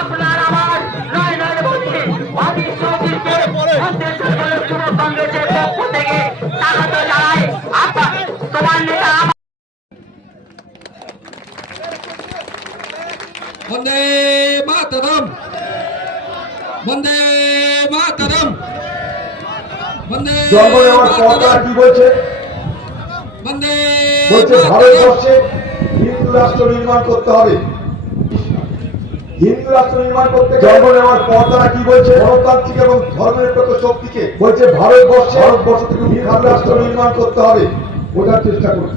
আপনার আমার নয় নয় বলছে অদৃশ্য দিকে মন্ত্রিসভা যুব কংগ্রেসের পক্ষ থেকে স্বাগত জানাই। তোমার নেতা বন্দে মাতরম, বন্দে মাতরম, বন্দে মাতরম। কি বলছে? বন্দে বলছে ভারতবর্ষে হিন্দু রাষ্ট্র নির্মাণ করতে হবে। হিন্দু রাষ্ট্র নির্মাণ করতে জন্ম নেওয়ার পর তারা কি বলছে? গণতান্ত্রিক এবং ধর্মনিরপেক্ষ শক্তিকে বলছে ভারতবর্ষ থেকে হিন্দু রাষ্ট্র নির্মাণ করতে হবে। বোঝার চেষ্টা করুন,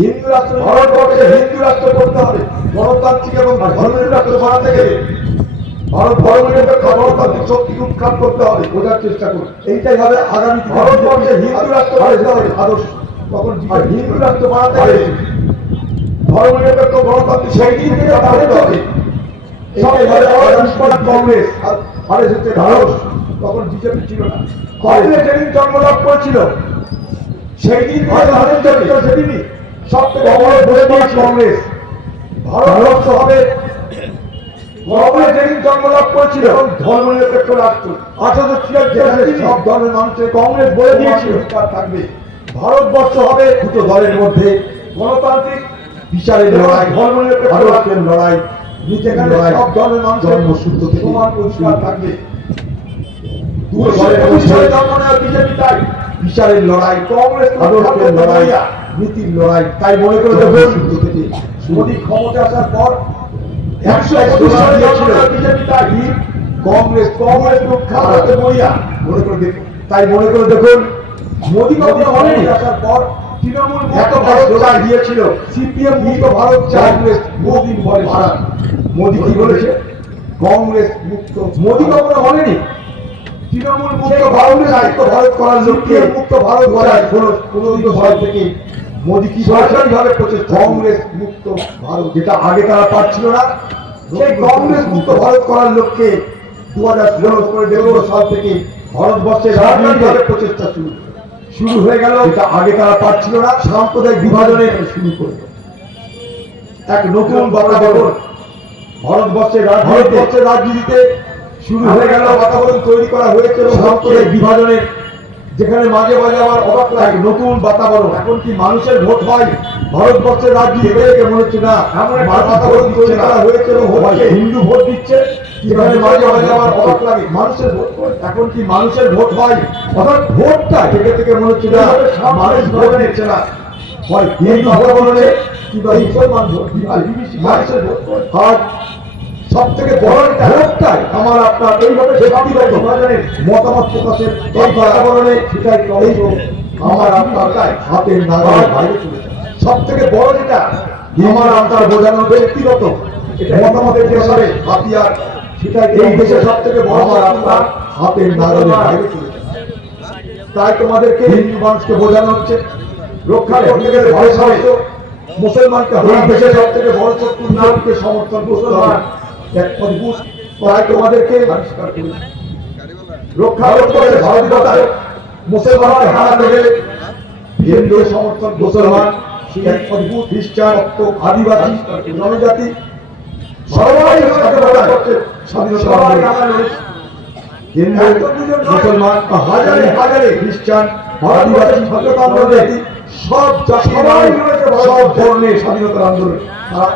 হিন্দু রাষ্ট্র ভারতবর্ষে হিন্দু রাষ্ট্র করতে হবে। গণতান্ত্রিক এবং ধর্মনিরপেক্ষ বানাতে গেলে ভারত ধর্মনিরপেক্ষ গণতান্ত্রিক শক্তিকে উৎখাত করতে হবে। বোঝার চেষ্টা করুন, এইটাই হবে আগামী ভারতবর্ষে হিন্দু রাষ্ট্র করতে হবে আদর্শ। তখন হিন্দু রাষ্ট্র বানাতে গেলে ধর্মনিরপেক্ষ গণতান্ত্রিক শক্তি করতে হবে। কংগ্রেস তখন বিজেপি ছিল না, কংগ্রেস যেদিন জন্মলাভ করেছিল সেই দিন সেদিনই সব থেকে বলে দিয়েছে কংগ্রেস ভারতবর্ষ হবে। কংগ্রেস যেদিন জন্মলাভ করেছিল ধর্মনিরপেক্ষ রাষ্ট্র 1873 সব ধর্মের মানুষের কংগ্রেস বলে দিয়েছিল থাকবে। ভারতবর্ষ হবে দুটো দলের মধ্যে গণতান্ত্রিক বিচারের লড়াই, ধর্মনিরপেক্ষ লড়াই, সব ধর্মের মানুষের জন্মসূত্র থেকে সমান পরিষ্কার থাকবে। বিজেপি তাই বিচারের লড়াই, কংগ্রেস লড়াই, নীতির লড়াই। তাই মনে করে দেখুন সূত্র থেকে মোদী ক্ষমতা আসার পর 125 সালে বিজেপি তাই কংগ্রেস রক্ষাতে মরিয়া মনে করে দেখুন। তাই মনে করে দেখুন মোদী ক্ষমতা আসার পর তৃণমূল এত ভারত চাই দিয়েছিল, সিপিএম মুক্ত ভারত চাই, কংগ্রেস মোদী বলে ভারত। মোদী কি বলেছে? কংগ্রেস মুক্ত। মোদী কখনো বলেনি তৃণমূল মুক্ত ভারত চাই, ভারত করার লক্ষ্যে মুক্ত ভারত চাই। কোনদিন ভারত থেকে মোদী কি সরকারি ভাবে প্রচেষ্টা কংগ্রেস মুক্ত ভারত, যেটা আগে তারা পাচ্ছিল না, সেই কংগ্রেস মুক্ত ভারত করার লক্ষ্যে 2016 সাল থেকে ভারতবর্ষের রাজনৈতিক প্রচেষ্টা শুরু হয়ে গেল। এটা আগে তারা পাচ্ছিল না, সাম্প্রদায়িক বিভাজনের শুরু করলো এক নতুন বাতাবরণ ভারতবর্ষের রাজনীতিতে শুরু হয়ে গেল। বাতাবরণ তৈরি করা হয়েছে সাম্প্রদায়িক বিভাজনের, যেখানে মাঝে মাঝে আমার অবাক লাগে নতুন বাতাবরণ। এখন কি মানুষের ভোট হয় ভারতবর্ষের রাজনীতিতে? মনে হচ্ছে না, এমন বাতাবরণ তৈরি করা হয়েছে এবং হিন্দু ভোট দিচ্ছে, যেখানে মাঝে মাঝে আমার অবাক লাগে মানুষের ভোট। এখন কি মানুষের ভোট হয়? অর্থাৎ ভোটটা থেকে মনে হচ্ছে না মানুষ ভোট নিচ্ছে না, হয় হিন্দু বাতাবরণে কিংবা মুসলমান ভোট মানুষের ভোট। আর সব থেকে বড় ভোটটাই আমার আপনার এইভাবে ব্যক্তিগত মতামত প্রকাশের এই বাতাবরণে সেটাই আমার আপনার হাতের নাগালের বাইরে চলে যায়। সব থেকে বড় যেটা আমার আপনার বোঝানোর ব্যক্তিগত মতামতের হিসাবে হাতিয়ার, সেটাই এই দেশে সব থেকে বড় আমার আপনার হাতের নাগালের বাইরে চলে যায়। তাই তোমাদেরকে হিন্দু মানুষকে বোঝানো হচ্ছে রক্ষা করতে গেলে ভারতবর্ষ মুসলমানকে এই দেশে সব থেকে বড় শত্রুর নামকে সমর্থন করতে হবে। তাই তোমাদেরকে রক্ষা করতে গেলে ভারতীয়তায় মুসলমানকে হারাতে গেলে হিন্দু সমর্থন, মুসলমান, অদ্ভুত, খ্রিস্টান, আদিবাসী, জনজাতি সবাই স্বাধীনতা হিন্দু, মুসলমান, হাজারে হাজারে খ্রিস্টান, আদিবাসী, জনজাতি সব সবাই সব ধরনের স্বাধীনতার আন্দোলন তারা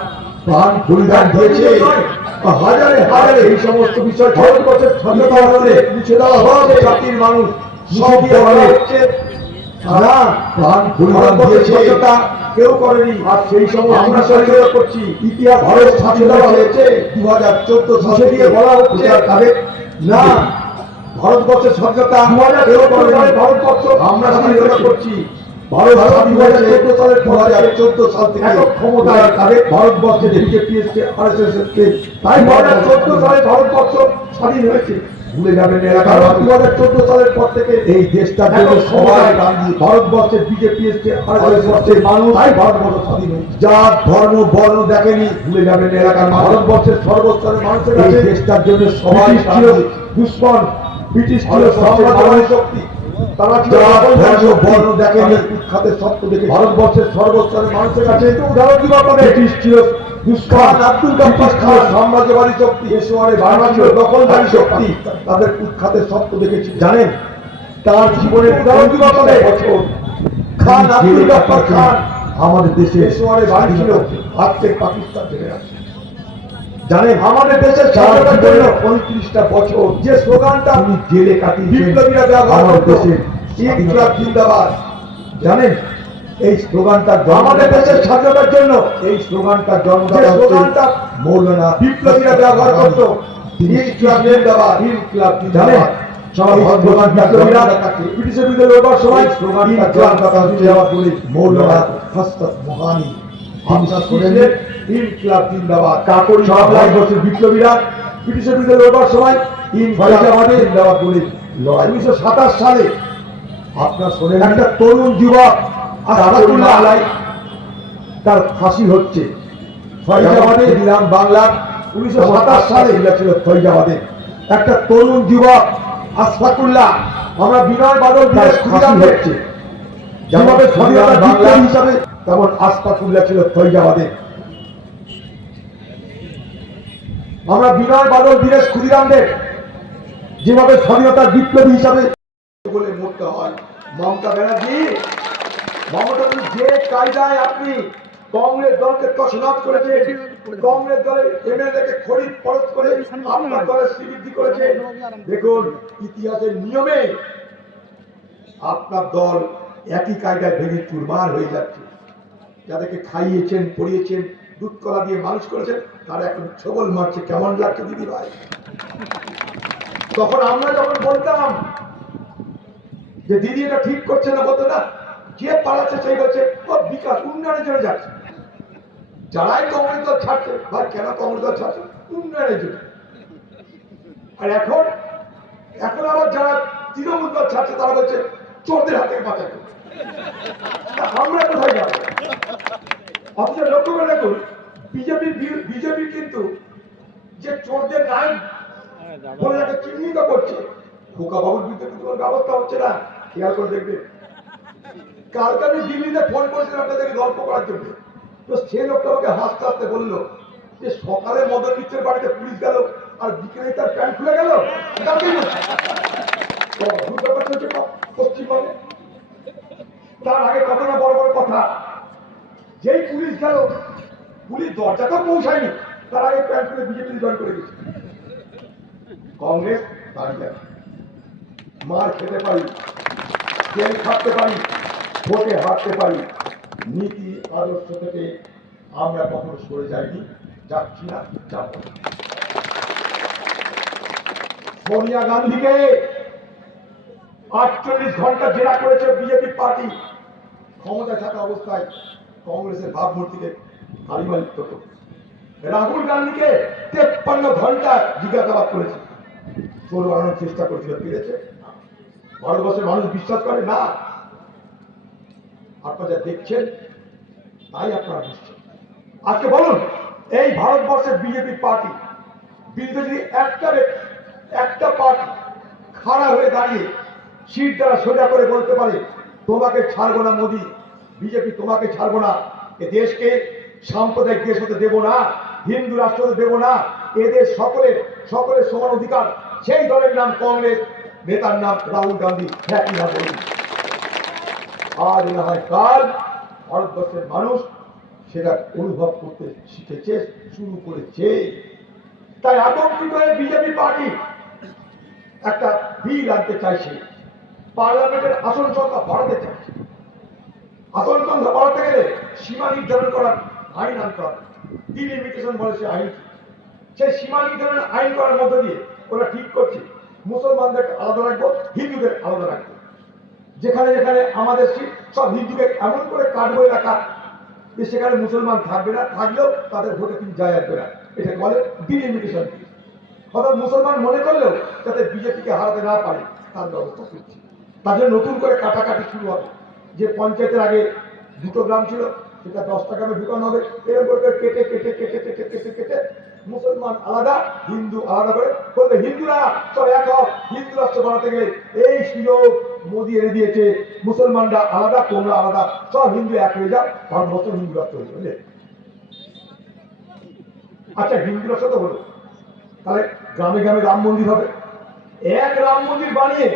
প্রাণ বলিদান দিয়েছে। হাজারে হাজারে এই সমস্ত বিষয় ভারতবর্ষের স্বাধীনতা আন্দোলনে সব জাতির মানুষ সব ধরনের তারা প্রাণ বলিদান দিয়েছে, কেউ করেনি। আর সেই সময় আমরা সচেতন করছি ইতিহাস ভারত স্বাধীনতা হয়েছে 2014 সালে দিয়ে বলা হচ্ছে না ভারতবর্ষের স্বাধীনতা কেউ করেনি। ভারতবর্ষ আমরা স্বাধীনতা করছি। ভারত 2014 সাল থেকে ক্ষমতায় ভারতবর্ষে বিজেপি এসছে, আরএসএস এসছে, তাই 2014 সালে ভারতবর্ষ স্বাধীন হয়েছে। ভুলে যাবেন এলাকার 2014 সালের পর থেকে এই দেশটার জন্য সবাই ভারতবর্ষের বিজেপি এসছে, আরএসএস মানুষ, তাই ভারতবর্ষ স্বাধীন হয়েছে। জাত ধর্ম বর্ণ দেখেনি, ভুলে যাবেন এলাকার ভারতবর্ষের সর্বস্তরের মানুষের কাছে দেশটার জন্য সবাই দুশ্মন। ব্রিটিশ ছিল সাম্রাজ্যবাদী শক্তি, তারা বর্ণ দেখেন খাতের সত্য দেখে ভারতবর্ষের সর্বস্তরের মানুষের কাছে উদাহরণ দিব আপনাদের ব্রিটিশ ছিল দুষ্কার আব্দুল গাফফার খান সাম্রাজ্যবাদী শক্তি এসোয়ারে বাংলা ছিল দখলদারি শক্তি তাদের কুখ্যাতের সত্য দেখেছি জানেন তার জীবনের উদাহরণ দিব আপনাদের বছর খান আব্দুল গাফফার খান আমাদের দেশে এসোয়ারে বাড়ি ছিল আজকে পাকিস্তান থেকে আসছে জানেন আমাদের দেশের স্বাধীনতার জন্য 35টা বছর যে স্লোগানটা উনি জেলে কাটিয়েছেন বিপ্লবীরা ব্যবহার করত ইনকিলাব জিন্দাবাদ জানেন এই স্লোগানটা আমাদের দেশের স্বাধীনতার জন্য এই স্লোগানটা জন্মদাতা স্লোগানটা মৌলানা বিপ্লবীরা ব্যবহার করত ইনকিলাব জিন্দাবাদ ইনকিলাব জিন্দাবাদ সব স্লোগানটা জন্মদাতা ব্রিটিশের বিরুদ্ধে লড়বার সময় স্লোগানটা জন্মদাতা হচ্ছে আমার বলি মৌলানা হযরত মোহানি আপনারা শুনলেন ইনকিলাব জিন্দাবাদ কাকড়ি সব লাখ বছর বিপ্লবীরা ব্রিটিশের বিরুদ্ধে লড়বার সময় ইনকিলাব জিন্দাবাদ বলে লড়াই 1927 সালে আপনারা শোনেন একটা তরুণ যুবক আসাদুল্লাহ আলাই তার ফাঁসি হচ্ছে ফয়জাবাদে দিলাম বাংলার 1927 সালে ছিল ফয়জাবাদে একটা তরুণ যুবক আশফাকুল্লাহ আমরা বিনয় বাদল দিবস খুঁজে হচ্ছে যেভাবে স্বাধীনতার বিপ্লবী হিসাবে তেমন আশফাকুল্লাহ ছিল ফয়জাবাদে আমরা বিনয় বাদল দীনেশ ক্ষুদিরামদের যেভাবে স্বাধীনতার বিপ্লবী হিসাবে বলে মরতে হয় মমতা ব্যানার্জি যে কায়দায় আপনি কংগ্রেস দলকে তছনছ করেছে কংগ্রেস দলের এমএলএকে খরিদ পরশ করে আপনার দলের শ্রীবৃদ্ধি করেছে দেখুন ইতিহাসের নিয়মে আপনার দল একই কায়দায় ভেঙে চুরমার হয়ে যাচ্ছে যাদেরকে খাইয়েছেন পড়িয়েছেন দুধ কলা দিয়ে মানুষ করেছেন তারা এখন ছবল মারছে কেমন লাগছে দিদি ভাই তখন আমরা যখন বলতাম যে দিদি এটা ঠিক করছে না বলতো না যে পালাচ্ছে সেই বলছে ও বিকাশ উন্নয়নের জন্য যাচ্ছে যারাই কংগ্রেস দল ছাড়ছে ভাই কেন কংগ্রেস দল ছাড়ছে উন্নয়নের জন্য আর এখন আবার যারা তৃণমূল দল ছাড়ছে তারা বলছে চোরদের হাতে বাঁচাতে আমরা কোথায় যাবো অথচ লক্ষ্য করে দেখুন বিজেপি কিন্তু যে চোরদের নাই বলে তাকে চিহ্নিত করছে খোকা বাবুর বিরুদ্ধে কিন্তু কোনো ব্যবস্থা হচ্ছে না খেয়াল করে দেখবেন কালকে আমি দিল্লিতে ফোন করেছিলাম আপনাদেরকে গল্প করার জন্য তো সে লোকটা আমাকে হাসতে হাসতে বললো যে সকালে মদন মিত্রের বাড়িতে পুলিশ গেল আর বিকেলে তার প্যান্ট খুলে গেল পশ্চিমবঙ্গে তার আগে কত না বড় বড় কথা যেই পুলিশ গেল পুলিশ দরজা তো পৌঁছায়নি তার আগে প্যান্ট খুলে বিজেপি জয়েন করে গেছে কংগ্রেস দাঁড়িয়ে মার খেতে পারি তেল খাটতে পারি ভোটে হারতে পারি নীতি আদর্শ থেকে আমরা কখনো সরে যাইনি যাচ্ছি না যাব সোনিয়া গান্ধীকে 48 ঘন্টা জেরা করেছে বিজেপি পার্টি ক্ষমতায় থাকা অবস্থায় কংগ্রেসের ভাবমূর্তিকে কালিমা লিপ্ত করছে রাহুল গান্ধীকে 53 ঘন্টা জিজ্ঞাসাবাদ করেছে চোর বানানোর চেষ্টা করেছিল পেরেছে ভারতবর্ষের মানুষ বিশ্বাস করে না আপনারা যা দেখছেন তাই আপনারা বুঝছেন আজকে বলুন এই ভারতবর্ষের বিজেপি পার্টি বিরুদ্ধে যদি একটা পার্টি খাড়া হয়ে দাঁড়িয়ে সিট দ্বারা সোজা করে বলতে পারে তোমাকে ছাড়বো না মোদী বিজেপি তোমাকে ছাড়বো না এ দেশকে সাম্প্রদায়িক দেশ হতে দেবো না হিন্দু রাষ্ট্র হতে দেবো না এদের সকলের সমান অধিকার সেই দলের নাম কংগ্রেস নেতার নাম রাহুল গান্ধী একই না বলি আর না হয় কাল ভারতবর্ষের মানুষ সেটা অনুভব করতে শিখেছে শুরু করেছে তাই আতঙ্কিত হয়ে বিজেপি পার্টি একটা বিল আনতে চাইছে পার্লামেন্টের আসন সংখ্যা বাড়াতে চাইছে আসন সংখ্যা বাড়াতে গেলে সীমা নির্ধারণ করার আইন আনতে হবে ডিলিমিটেশন বলে সে আইন সেই সীমা নির্ধারণ আইন করার মধ্য দিয়ে ওরা ঠিক করছে মুসলমানদের আলাদা রাখবো হিন্দুদের আলাদা রাখবো যেখানে যেখানে আমাদের সব হিন্দুকে এমন করে কাটবো এলাকা যে সেখানে মুসলমান থাকবে না থাকলেও তাদের ভোটে কিন্তু যায় আসবে না এটাকে বলে ডিলিমিটেশন অর্থাৎ মুসলমান মনে করলেও যাতে বিজেপিকে হারাতে না পারে তার ব্যবস্থা করছে তার জন্য নতুন করে কাটাকাটি শুরু হবে যে পঞ্চায়েতের আগে 2টো গ্রাম ছিল সেটা 10 টাকা ঢুকানো হবে, এরকম করে কেটে কেটে কেটে কেটে কেটে কেটে মুসলমান আলাদা, হিন্দু আলাদা করে বলবে হিন্দুরা সব এক হোক, হিন্দু রাষ্ট্র বানাতে গেলে এই সুযোগ মোদী এনে দিয়েছে, মুসলমানরা আলাদা, তোমরা আলাদা, সব হিন্দু এক হয়ে যাও, ভারতবর্ষ হিন্দু রাষ্ট্র হয়ে যাবে। আচ্ছা, হিন্দু রাষ্ট্র তো হলো, তাহলে গ্রামে গ্রামে রাম মন্দির হবে। এক রাম মন্দির বানিয়ে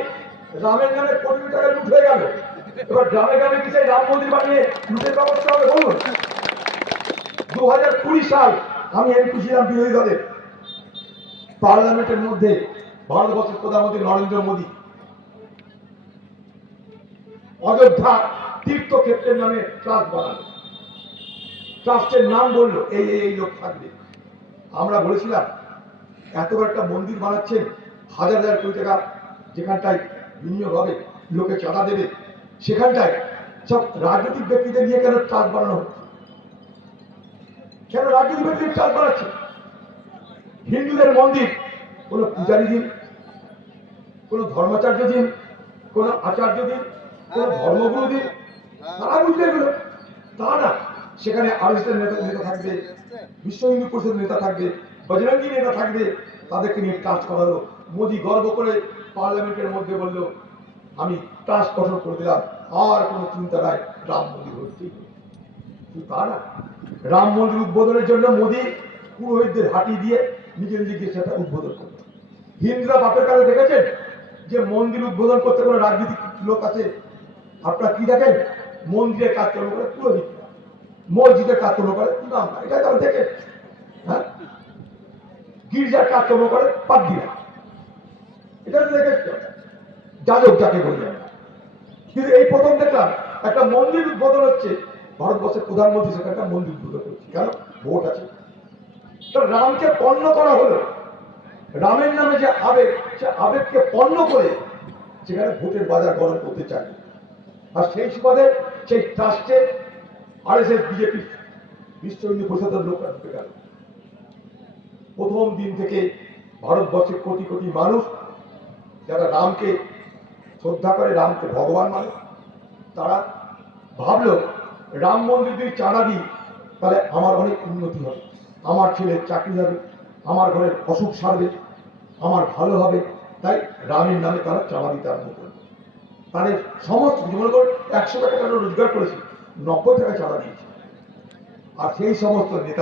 রামের নামে কোটি টাকা লুট হয়ে গেল, এবার গ্রামে গ্রামে কি সেই রাম মন্দির বানিয়ে লুটের ব্যবস্থা হবে? বলুন। 2020 সাল আমি এমপি ছিলাম বিরোধী দলের, পার্লামেন্টের মধ্যে ভারতবর্ষের প্রধানমন্ত্রী নরেন্দ্র মোদী অযোধ্যা তীর্থক্ষেত্রের নামে ট্রাস্ট বানালো, ট্রাস্টের নাম বললো এই লোক থাকবে। আমরা বলেছিলাম এত বড় একটা মন্দির বানাচ্ছেন, হাজার হাজার কোটি টাকা যেখানটায় বিনিয়োগ হবে, লোকে চাঁদা দেবে, সেখানটায় সব রাজনৈতিক ব্যক্তিদের নিয়ে কেন ট্রাস্ট বানানো হচ্ছে? কেন রাজনৈতিক ব্যক্তিদের ট্রাস্ট বানাচ্ছে? হিন্দুদের মন্দির কোন পূজারী দিন, কোন ধর্মাচার্য দিন, কোন আচার্য দিন, কোন ধর্মগুরু দিন, তারা বুঝবে এগুলো। তা না, সেখানে আরএসএস নেতা থাকবে, বিশ্ব হিন্দু পরিষদের নেতা থাকবে, বজরঙ্গী নেতা থাকবে, তাদেরকে নিয়ে ট্রাস্ট করালো। মোদী গর্ব করে পার্লামেন্টের মধ্যে বলল আমি ট্রাস্ট গঠন করে দিলাম, আর কোনো চিন্তা নাই, রাম মন্দির হচ্ছেই। তা না, রাম মন্দির উদ্বোধনের জন্য মোদী পুরোহিতদের হাঁটি দিয়ে নিজে নিজে গিয়ে সেটা উদ্বোধন করল। হিন্দুরা বাপের কাছে দেখেছেন যে মন্দির উদ্বোধন করতে কোনো রাজনৈতিক লোক আছে? আপনারা কি দেখেন? মন্দিরের কাজকর্ম করে পুরোহিতরা, মসজিদের কাজকর্ম করে ইমামরা, এটা তো দেখেন। হ্যাঁ, গির্জার কাজকর্ম করে পাদ্রীরা, এটা তো দেখেছি, যাজক যাকে বলি আমরা। কিন্তু এই প্রথম দেখলাম একটা মন্দির উদ্বোধন হচ্ছে, ভারতবর্ষের প্রধানমন্ত্রী সেখানটা মন্দির উদ্বোধন করছে। কেন? ভোট আছে। রামকে পণ্য করা হলো, রামের নামে যে আবেগ, সে আবেগকে পণ্য করে সেখানে ভোটের বাজার গরম করতে চায়। আর সেই সুবাদে সেই ট্রাস্টে আরএসএস, বিজেপি, বিশ্ব হিন্দু পরিষদের লোকরা ঢুকে গেল। প্রথম দিন থেকে ভারতবর্ষের কোটি কোটি মানুষ যারা রামকে শ্রদ্ধা করে, রামকে ভগবান মানে, তারা ভাবলো রাম মন্দির যদি চাঁদা দিই তাহলে আমার অনেক উন্নতি হবে, আমার ছেলের চাকরি হবে, আমার ঘরের অসুখ সারবে, আমার ভালো হবে। তাই রামের নামে তারা চাঁদা দিতে আরম্ভ করবে। তাদের সমস্ত মনে করেন 100 টাকা রোজগার করেছে, 90 টাকা চাঁদা দিয়েছে। আর সেই সমস্ত নেতা